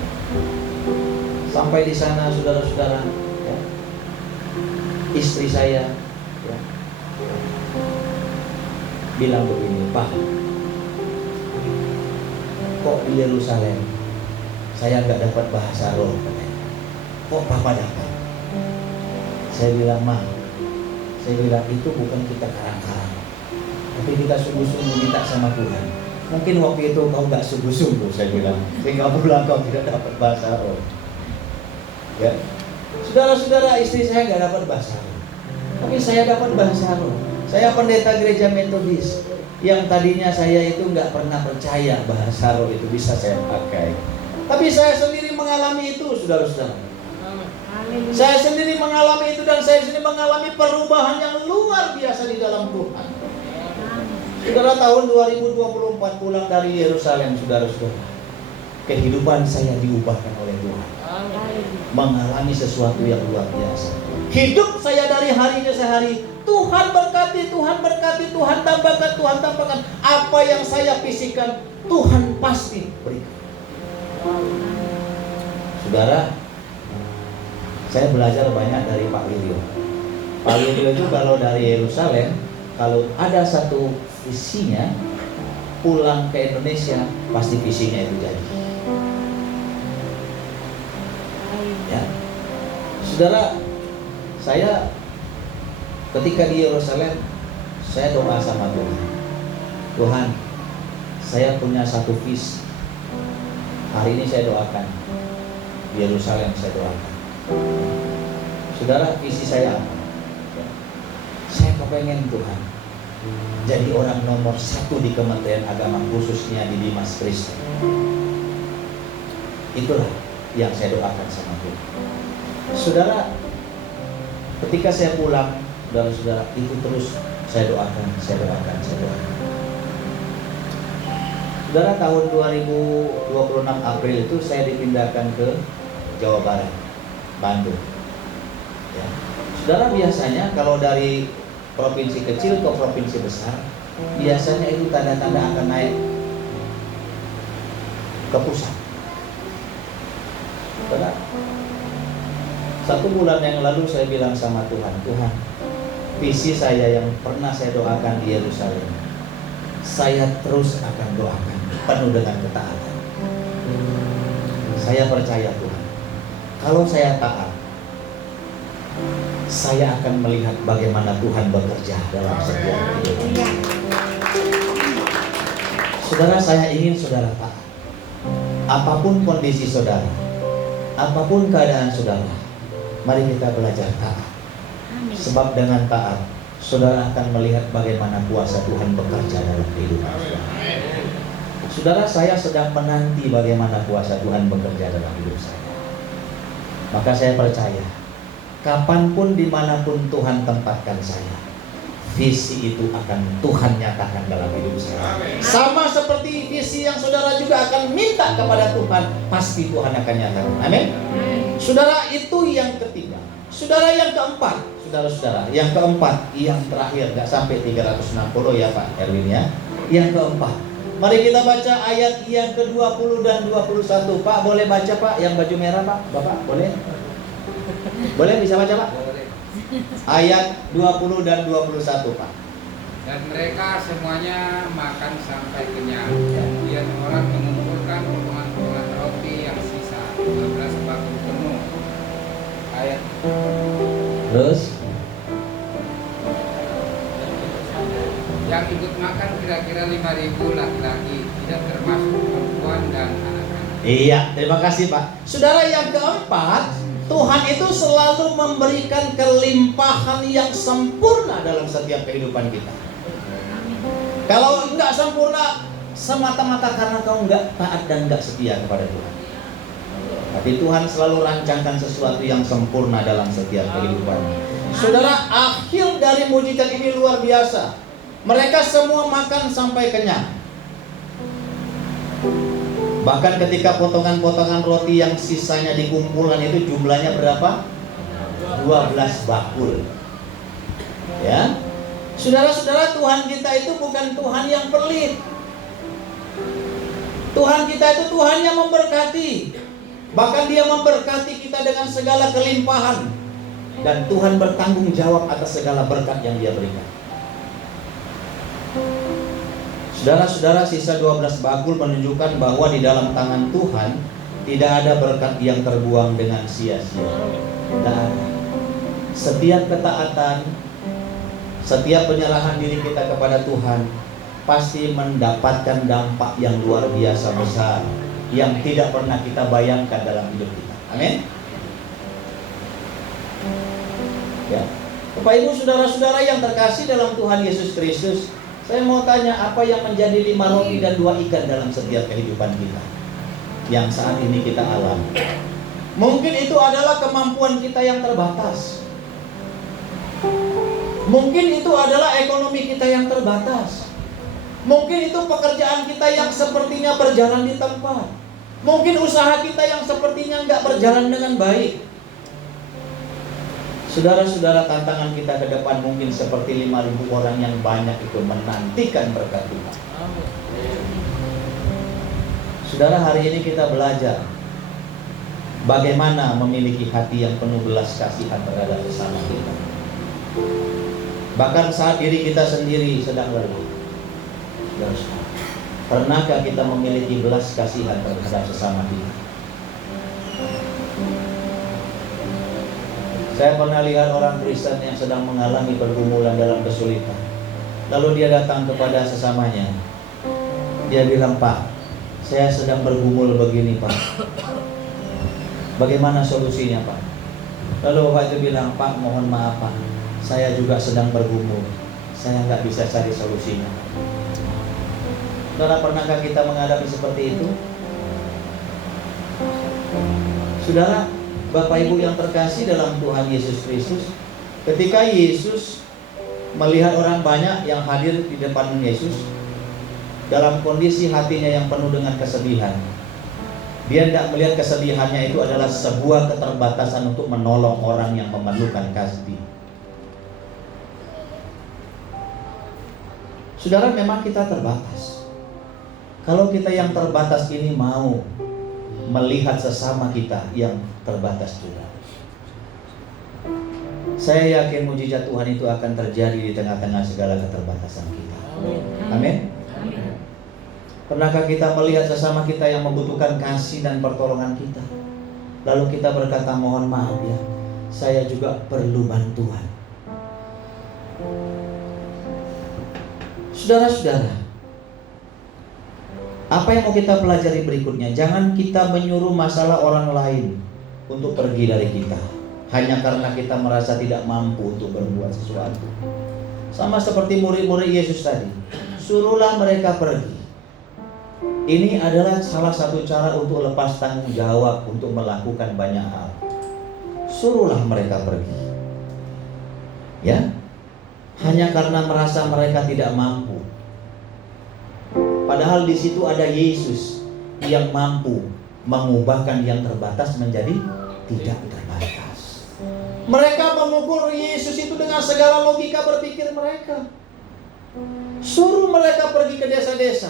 Sampai di sana, saudara-saudara, ya, istri saya ya, bilang begini, Pak, kok di Yerusalem saya nggak dapat bahasa roh, kok Papa dapat? Saya bilang, Ma, saya bilang itu bukan kita karang-karang, tapi kita sungguh-sungguh minta sama Tuhan. Mungkin waktu itu kau nggak sungguh-sungguh, saya bilang, sehingga pulang kau tidak dapat bahasa roh. Ya, saudara-saudara, istri saya nggak dapat bahasa roh, tapi saya dapat bahasa roh. Saya pendeta gereja Metodis yang tadinya saya itu nggak pernah percaya bahasa roh itu bisa saya pakai. Tapi saya sendiri mengalami itu, saudara-saudara. Saya sendiri mengalami itu dan saya sendiri mengalami perubahan yang luar biasa di dalam Tuhan. Saudara, tahun 2024 pulang dari Yerusalem, saudara-saudara, kehidupan saya diubahkan oleh Tuhan. Mengalami sesuatu yang luar biasa. Hidup saya dari hari ke hari, Tuhan berkati, Tuhan berkati, Tuhan tambahkan, Tuhan tambahkan. Apa yang saya fisikkan, Tuhan pasti berikan. Saudara, saya belajar banyak dari Pak Wilio. Pak Wilio itu kalau dari Yerusalem, kalau ada satu visinya, pulang ke Indonesia, pasti visinya itu jadi. Ya, saudara, saya ketika di Yerusalem, saya doa sama Tuhan. Tuhan, saya punya satu visi. Hari ini saya doakan di Yerusalem, saya doakan. Saudara, visi saya apa? Saya kepengen Tuhan jadi orang nomor 1 di Kementerian Agama, khususnya di Dimas Kristen. Itulah yang saya doakan sama Tuhan. Saudara, ketika saya pulang, saudara-saudara, itu terus saya doakan, saya doakan, saya doakan. Saudara, tahun 2026 April itu saya dipindahkan ke Jawa Barat, Bandung. Ya. Saudara, biasanya kalau dari provinsi kecil ke provinsi besar, biasanya itu tanda-tanda akan naik ke pusat. Saudara, 1 bulan yang lalu saya bilang sama Tuhan, Tuhan, visi saya yang pernah saya doakan di Yerusalem, saya terus akan doakan penuh dengan ketaatan. Saya percaya Tuhan, kalau saya taat, saya akan melihat bagaimana Tuhan bekerja dalam setiap kehidupan. Saudara, saya ingin saudara taat. Apapun kondisi saudara, apapun keadaan saudara, mari kita belajar taat. Sebab dengan taat, saudara akan melihat bagaimana kuasa Tuhan bekerja dalam kehidupan saudara. Saudara, saya sedang menanti bagaimana kuasa Tuhan bekerja dalam hidup saya. Maka saya percaya, kapanpun, dimanapun Tuhan tempatkan saya, visi itu akan Tuhan nyatakan dalam hidup saya. Sama seperti visi yang saudara juga akan minta kepada Tuhan, pasti Tuhan akan nyatakan. Amin. Saudara, itu yang ketiga. Saudara, yang keempat, saudara-saudara, yang keempat, yang terakhir, nggak sampai 360 ya Pak Erwin ya. Yang keempat, mari kita baca ayat yang ke-20 dan 21. Pak, boleh baca Pak, yang baju merah Pak, Bapak, boleh? Boleh, bisa baca Pak? Boleh. Ayat 20 dan 21 Pak. Dan mereka semuanya makan sampai kenyang. Kemudian orang mengumpulkan potongan-potongan roti yang sisa, 12 batu penuh. Ayat Terus yang ikut makan kira-kira 5.000 laki-laki, tidak termasuk perempuan dan anak-anak. iya, terima kasih Pak. Saudara, yang keempat, Tuhan itu selalu memberikan kelimpahan yang sempurna dalam setiap kehidupan kita. Kalau enggak sempurna, semata-mata karena kau enggak taat dan enggak setia kepada Tuhan. Tapi Tuhan selalu rancangkan sesuatu yang sempurna dalam setiap kehidupan. Saudara, akhir dari mujizat ini luar biasa. Mereka semua makan sampai kenyang. Bahkan ketika potongan-potongan roti yang sisanya dikumpulkan itu jumlahnya berapa? 12 bakul. Ya. Saudara-saudara, Tuhan kita itu bukan Tuhan yang pelit. Tuhan kita itu Tuhan yang memberkati. Bahkan Dia memberkati kita dengan segala kelimpahan. Dan Tuhan bertanggung jawab atas segala berkat yang Dia berikan. Saudara-saudara, sisa 12 bakul menunjukkan bahwa di dalam tangan Tuhan tidak ada berkat yang terbuang dengan sia-sia. Tidak ada. Setiap ketaatan, setiap penyerahan diri kita kepada Tuhan pasti mendapatkan dampak yang luar biasa besar yang tidak pernah kita bayangkan dalam hidup kita. Amin. Ya. Bapak Ibu, saudara-saudara yang terkasih dalam Tuhan Yesus Kristus, saya mau tanya, apa yang menjadi 5 roti dan 2 ikan dalam setiap kehidupan kita yang saat ini kita alami? Mungkin itu adalah kemampuan kita yang terbatas. Mungkin itu adalah ekonomi kita yang terbatas. Mungkin itu pekerjaan kita yang sepertinya berjalan di tempat. Mungkin usaha kita yang sepertinya nggak berjalan dengan baik. Saudara-saudara, tantangan kita ke depan mungkin seperti 5.000 orang yang banyak itu menantikan berkat Tuhan. Saudara, hari ini kita belajar bagaimana memiliki hati yang penuh belas kasihan terhadap sesama kita. Bahkan saat diri kita sendiri sedang lelah. Pernahkah kita memiliki belas kasihan terhadap sesama kita? Saya pernah lihat orang Kristen yang sedang mengalami pergumulan dalam kesulitan. Lalu dia datang kepada sesamanya. Dia bilang, "Pak, saya sedang bergumul begini, Pak. Bagaimana solusinya, Pak?" Lalu Bapak itu bilang, "Pak, mohon maaf, Pak. Saya juga sedang bergumul. Saya nggak bisa cari solusinya." Saudara, pernahkah kita menghadapi seperti itu? Saudara, Bapak Ibu yang terkasih dalam Tuhan Yesus Kristus, ketika Yesus melihat orang banyak yang hadir di depan Yesus dalam kondisi hatinya yang penuh dengan kesedihan, Dia tidak melihat kesedihannya itu adalah sebuah keterbatasan untuk menolong orang yang memerlukan kasih. Saudara, memang kita terbatas. Kalau kita yang terbatas ini mau melihat sesama kita yang terbatas juga, saya yakin mujizat Tuhan itu akan terjadi di tengah-tengah segala keterbatasan kita. Amin. Pernahkah kita melihat sesama kita yang membutuhkan kasih dan pertolongan kita, lalu kita berkata, "Mohon maaf ya, saya juga perlu bantuan." Saudara-saudara, apa yang mau kita pelajari berikutnya? Jangan kita menyuruh masalah orang lain untuk pergi dari kita hanya karena kita merasa tidak mampu untuk berbuat sesuatu. Sama seperti murid-murid Yesus tadi, suruhlah mereka pergi. Ini adalah salah satu cara untuk lepas tanggung jawab untuk melakukan banyak hal. Suruhlah mereka pergi. Ya, hanya karena merasa mereka tidak mampu. Padahal di situ ada Yesus yang mampu mengubahkan yang terbatas menjadi tidak terbatas. Mereka mengukur Yesus itu dengan segala logika berpikir mereka. Suruh mereka pergi ke desa-desa.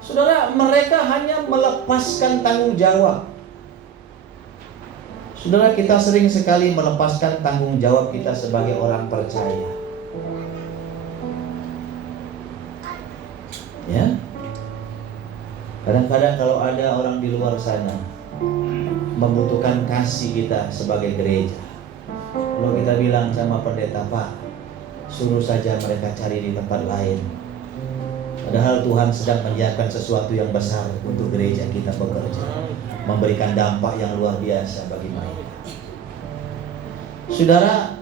Saudara, mereka hanya melepaskan tanggung jawab. Saudara, kita sering sekali melepaskan tanggung jawab kita sebagai orang percaya. Ya, kadang-kadang kalau ada orang di luar sana membutuhkan kasih kita sebagai gereja, kalau kita bilang sama pendeta, "Pak, suruh saja mereka cari di tempat lain." Padahal Tuhan sedang menyiapkan sesuatu yang besar untuk gereja kita bekerja, memberikan dampak yang luar biasa bagi mereka. Saudara,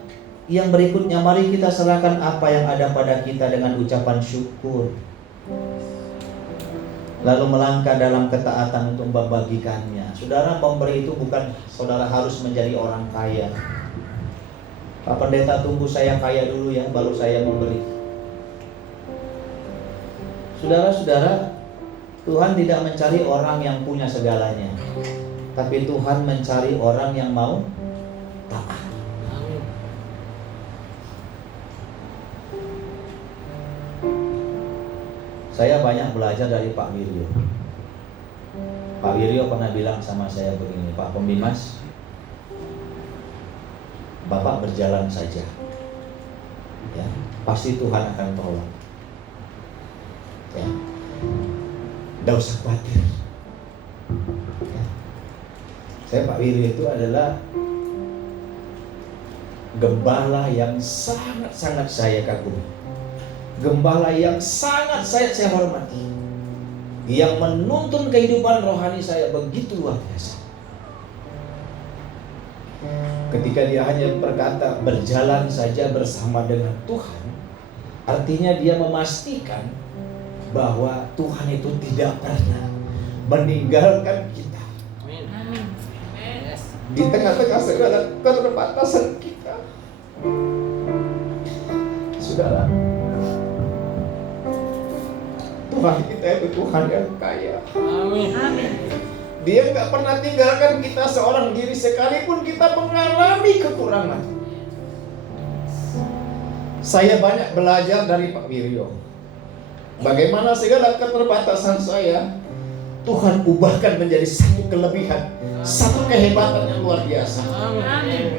yang berikutnya, mari kita serahkan apa yang ada pada kita dengan ucapan syukur, lalu melangkah dalam ketaatan untuk membagikannya. Saudara, memberi itu bukan saudara harus menjadi orang kaya. Pak Pendeta, tunggu saya kaya dulu ya, baru saya memberi. Saudara-saudara, Tuhan tidak mencari orang yang punya segalanya, tapi Tuhan mencari orang yang mau taat. Saya banyak belajar dari Pak Wiryo. Pak Wiryo pernah bilang sama saya begini, Pak Pembimas, Bapak berjalan saja, ya, pasti Tuhan akan tolong. Ya, tidak usah khawatir. Ya. Saya Pak Wiryo itu adalah gembala yang sangat-sangat saya kagumi, gembala yang sangat saya hormati, yang menuntun kehidupan rohani saya begitu luar biasa. Ketika dia hanya berkata berjalan saja bersama dengan Tuhan, artinya dia memastikan bahwa Tuhan itu tidak pernah meninggalkan kita. Amin. Di tengah-tengah segala keterbatasan kita. Saudara, Tuhan kita itu Tuhan yang kaya. Amin. Dia nggak pernah tinggalkan kita seorang diri sekalipun kita mengalami kekurangan. Saya banyak belajar dari Pak Wiryo. Bagaimana segala keterbatasan saya Tuhan ubahkan menjadi satu kelebihan, satu kehebatan yang luar biasa. Amin.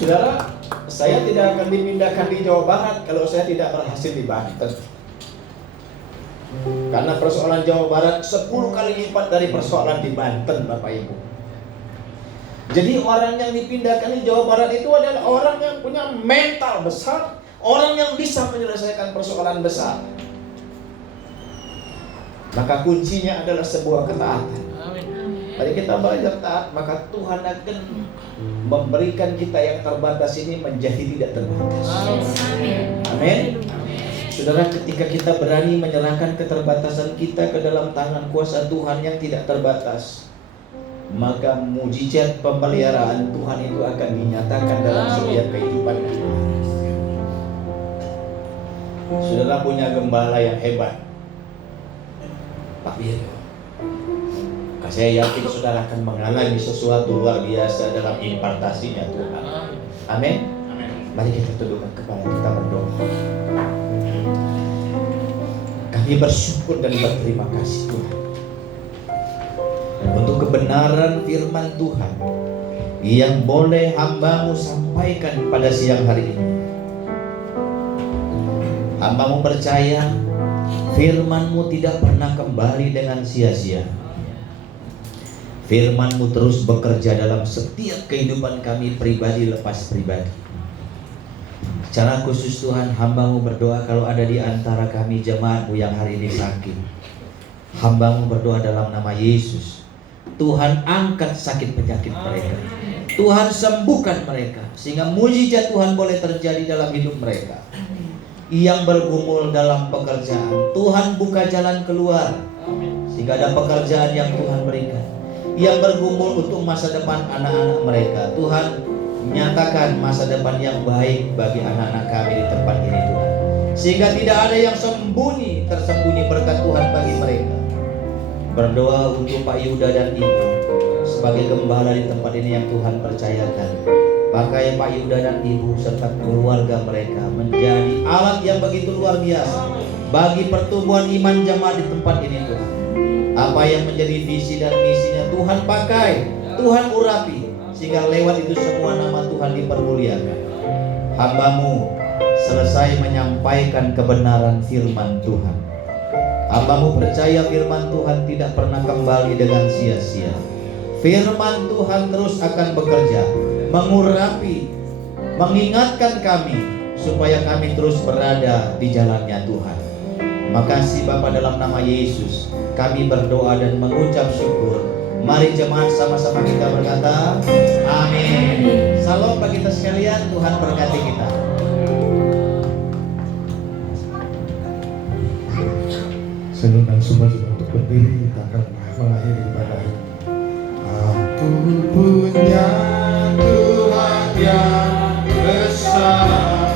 Saudara, saya tidak akan dipindahkan di Jawa Barat kalau saya tidak berhasil di Banten. Karena persoalan Jawa Barat 10 kali lipat dari persoalan di Banten, Bapak Ibu. Jadi orang yang dipindahkan di Jawa Barat itu adalah orang yang punya mental besar, orang yang bisa menyelesaikan persoalan besar. Maka kuncinya adalah sebuah ketaatan. Mari kita belajar taat, maka Tuhan akan memberikan kita yang terbatas ini menjadi tidak terbatas. Amin. Saudara, ketika kita berani menyerahkan keterbatasan kita ke dalam tangan kuasa Tuhan yang tidak terbatas, maka mujizat pemeliharaan Tuhan itu akan dinyatakan dalam setiap kehidupan kita. Saudara punya gembala yang hebat, Pak Wiryo. Saya yakin saudara akan mengalami sesuatu luar biasa dalam impartasinya Tuhan. Amin. Mari kita tundukkan kepala kita berdoa. Kami bersyukur dan berterima kasih Tuhan untuk kebenaran firman Tuhan yang boleh hamba-Mu sampaikan pada siang hari ini. Hamba-Mu percaya firman-Mu tidak pernah kembali dengan sia-sia. Firman-Mu terus bekerja dalam setiap kehidupan kami pribadi lepas pribadi. Secara khusus Tuhan, hamba-Mu berdoa kalau ada di antara kami jemaat-Mu yang hari ini sakit. Hamba-Mu berdoa dalam nama Yesus. Tuhan angkat sakit penyakit mereka. Tuhan sembuhkan mereka. Sehingga mujizat Tuhan boleh terjadi dalam hidup mereka. Yang bergumul dalam pekerjaan, Tuhan buka jalan keluar. Sehingga ada pekerjaan yang Tuhan berikan. Yang bergumul untuk masa depan anak-anak mereka, Tuhan menyatakan masa depan yang baik bagi anak-anak kami di tempat ini Tuhan. Sehingga tidak ada yang tersembunyi berkat Tuhan bagi mereka. Berdoa untuk Pak Yuda dan Ibu sebagai gembala di tempat ini yang Tuhan percayakan. Pakai Pak Yuda dan Ibu serta keluarga mereka menjadi alat yang begitu luar biasa bagi pertumbuhan iman jemaat di tempat ini Tuhan. Apa yang menjadi visi dan misinya Tuhan pakai, Tuhan urapi, sehingga lewat itu semua nama Tuhan dipermuliakan. Hamba-Mu selesai menyampaikan kebenaran firman Tuhan. Hamba-Mu percaya firman Tuhan tidak pernah kembali dengan sia-sia. Firman Tuhan terus akan bekerja, mengurapi, mengingatkan kami supaya kami terus berada di jalannya Tuhan. Makasih Bapa, dalam nama Yesus kami berdoa dan mengucap syukur. Mari jemaat sama-sama kita berkata amin. Salam bagi kita sekalian, Tuhan berkati kita. Seluruh semua juga untuk berdiri, kita akan mengakhiri ibadah ini. Aku punya Tuhan yang besar,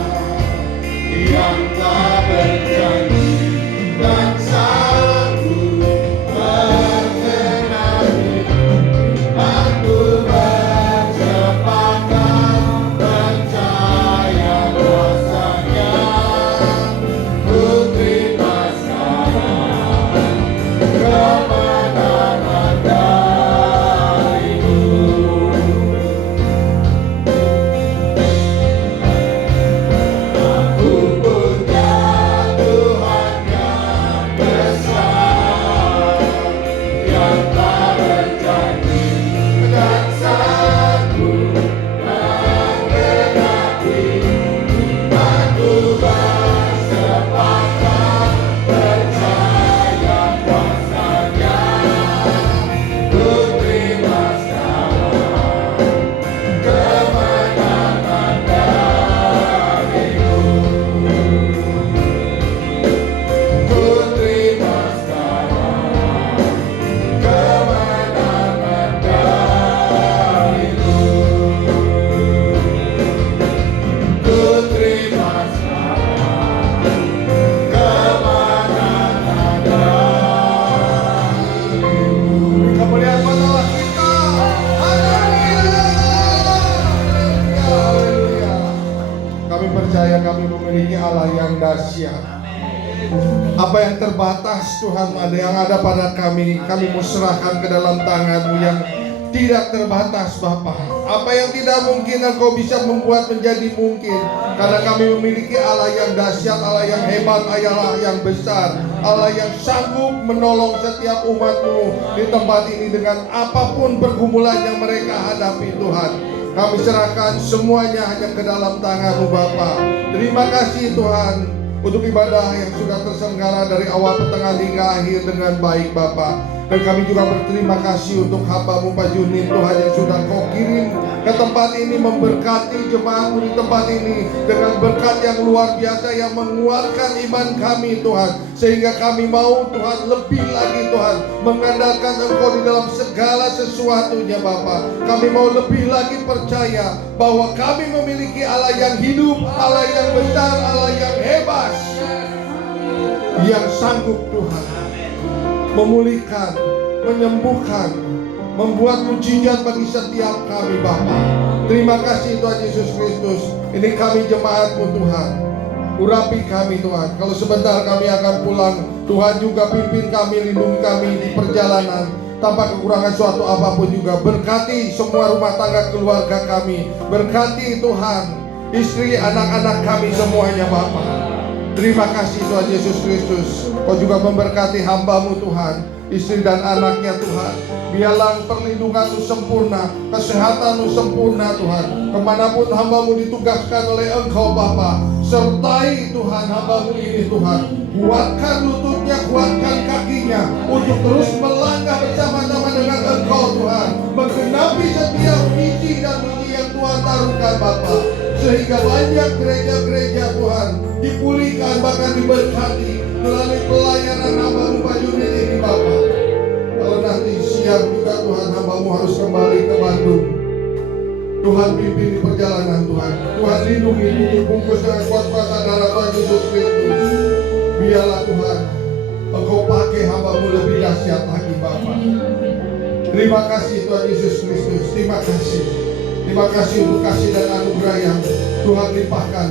percaya kami memiliki Allah yang dahsyat. Apa yang terbatas Tuhan, ada yang ada pada kami mau serahkan ke dalam tangan-Mu yang tidak terbatas Bapa. Apa yang tidak mungkin Engkau bisa membuat menjadi mungkin, karena kami memiliki Allah yang dahsyat, Allah yang hebat, Allah yang besar, Allah yang sanggup menolong setiap umat-Mu di tempat ini dengan apapun pergumulan yang mereka hadapi Tuhan. Kami serahkan semuanya hanya ke dalam tangan-Mu Bapa. Terima kasih Tuhan untuk ibadah yang sudah terselenggara dari awal, pertengahan hingga akhir dengan baik Bapa. Dan kami juga berterima kasih untuk hamba-Mu Pak Junin Tuhan, yang sudah Kau kirim ke tempat ini memberkati jemaat-Mu di tempat ini dengan berkat yang luar biasa yang menguatkan iman kami Tuhan, sehingga kami mau Tuhan lebih lagi Tuhan mengandalkan Engkau di dalam segala sesuatunya Bapa. Kami mau lebih lagi percaya bahwa kami memiliki Allah yang hidup, Allah yang besar, Allah yang hebat, yang sanggup Tuhan memulihkan, menyembuhkan, membuat mujizat bagi setiap kami Bapa. Terima kasih Tuhan Yesus Kristus. Ini kami jemaat-Mu Tuhan. Urapi kami Tuhan. Kalau sebentar kami akan pulang, Tuhan juga pimpin kami, lindungi kami di perjalanan tanpa kekurangan suatu apapun juga. Berkati semua rumah tangga keluarga kami. Berkati Tuhan istri, anak-anak kami semuanya Bapa. Terima kasih Tuhan Yesus Kristus. Kau juga memberkati hamba-Mu Tuhan, istri dan anaknya Tuhan. Biarlah perlindungan-Mu sempurna, kesehatan-Mu sempurna Tuhan. Kemanapun hamba-Mu ditugaskan oleh Engkau Bapa, sertai Tuhan hamba-Mu ini Tuhan. Kuatkan lututnya, kuatkan kakinya untuk terus melangkah bersama-sama dengan Engkau Tuhan, menggenapi setiap misi dan misi yang Tuhan taruhkan Bapa, sehingga banyak gereja-gereja Tuhan dipulihkan, bahkan diberkati melalui pelayanan hamba-Mu Pak Junin ini Bapa. Kalau nanti siang juga Tuhan, hamba-Mu harus kembali ke Bandung, Tuhan pimpin di perjalanan Tuhan. Tuhan lindungi, tutup bungkus dengan kuat kuasa darah Tuhan Yesus Kristus. Biarlah Tuhan Engkau pakai hamba-Mu lebih dahsyat lagi Bapa. Terima kasih Tuhan Yesus Kristus. Terima kasih. Terima kasih untuk kasih dan anugerah yang Tuhan limpahkan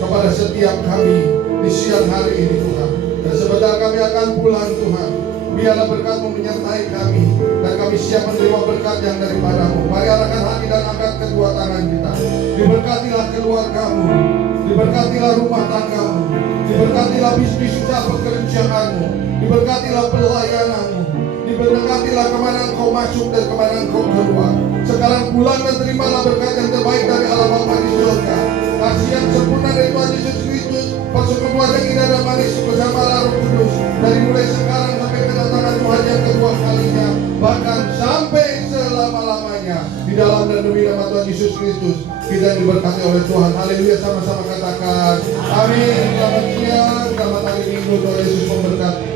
kepada setiap kami di siang hari ini Tuhan. Dan sebentar kami akan pulang Tuhan, biarlah berkat-Mu menyertai kami, dan kami siap menerima berkat yang daripada-Mu. Mari arahkan hati dan angkat kedua tangan kita. Diberkatilah keluarga-Mu, diberkatilah rumah tangga-Mu, diberkatilah bisnis usaha pekerjaan-Mu, diberkatilah pelayanan-Mu, diberkatilah kemana Engkau masuk dan kemana Engkau keluar. Sekarang pulang dan terimalah berkat yang terbaik dari Allah Bapa di surga. Kasih yang sempurna dari Tuhan Yesus Kristus, persekutuan yang indah dan manis bersama Roh Kudus, dari mulai sekarang sampai kedatangan Tuhan yang kedua kalinya, bahkan sampai selama-lamanya. Di dalam dan demi nama Tuhan Yesus Kristus kita diberkati oleh Tuhan. Haleluya, sama-sama katakan amin. Selamat siang, selamat hari Minggu, Tuhan Yesus memberkati.